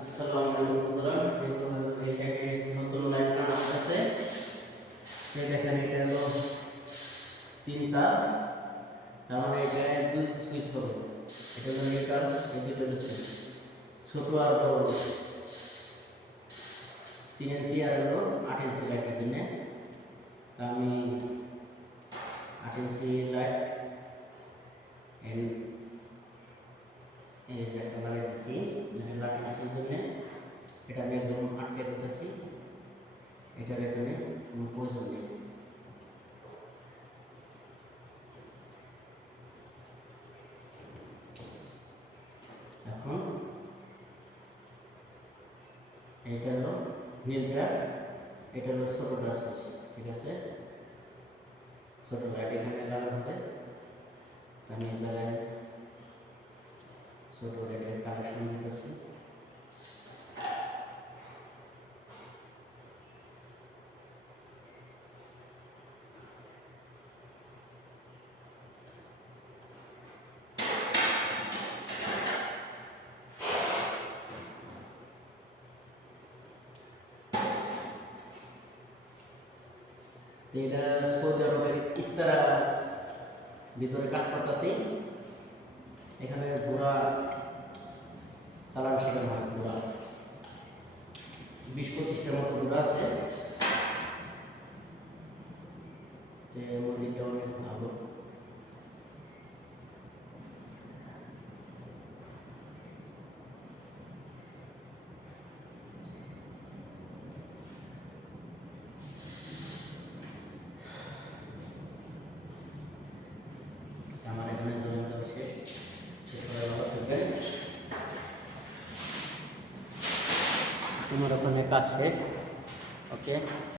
আসসালামু আলাইকুম বন্ধুরা, এই সাইডে নতুন লাইট টানা আছে। দেখেন এটা হলো 3 তার, তার মানে এটা 2 সুইচ হবে। এটা হলো নিউট্রাল, এই দুটো হলো সুইচ, ছোট আর বড় 3 ইঞ্চি আর হলো 8 ইঞ্চি লাইটের জন্য। তা আমি 8 ইঞ্চি লাইট এই যে একটা লাগাইতেছি, এটা লাইট ইঞ্চির জন্য। এটা আমি একদম আটকে দিতেছি, এটার এখানে কোনো প্রয়োজন নেই। এখন এটা হলো নীলটা, এটা হলো ছোটটা সুইচ, ঠিক আছে। ছোট লাইট এখানে লাগানো হবে। আমি এই জায়গায় ছোট লাইটের কানেকশন দিতেছি। এটা সৌদি আরবের ইস্তারা ভিতরে কাজ করতেছি। এখানে ঘোড়া চালান শেখানো হয়। ঘোড়া 20-25টার মতো ঘোড়া আছে। মন্দিরটা অনেক ভালো। আমার এখানে জয়েন শেষ হয়ে ভালো থাকবেন। তোমার ওখানে কাজ শেষ, ওকে।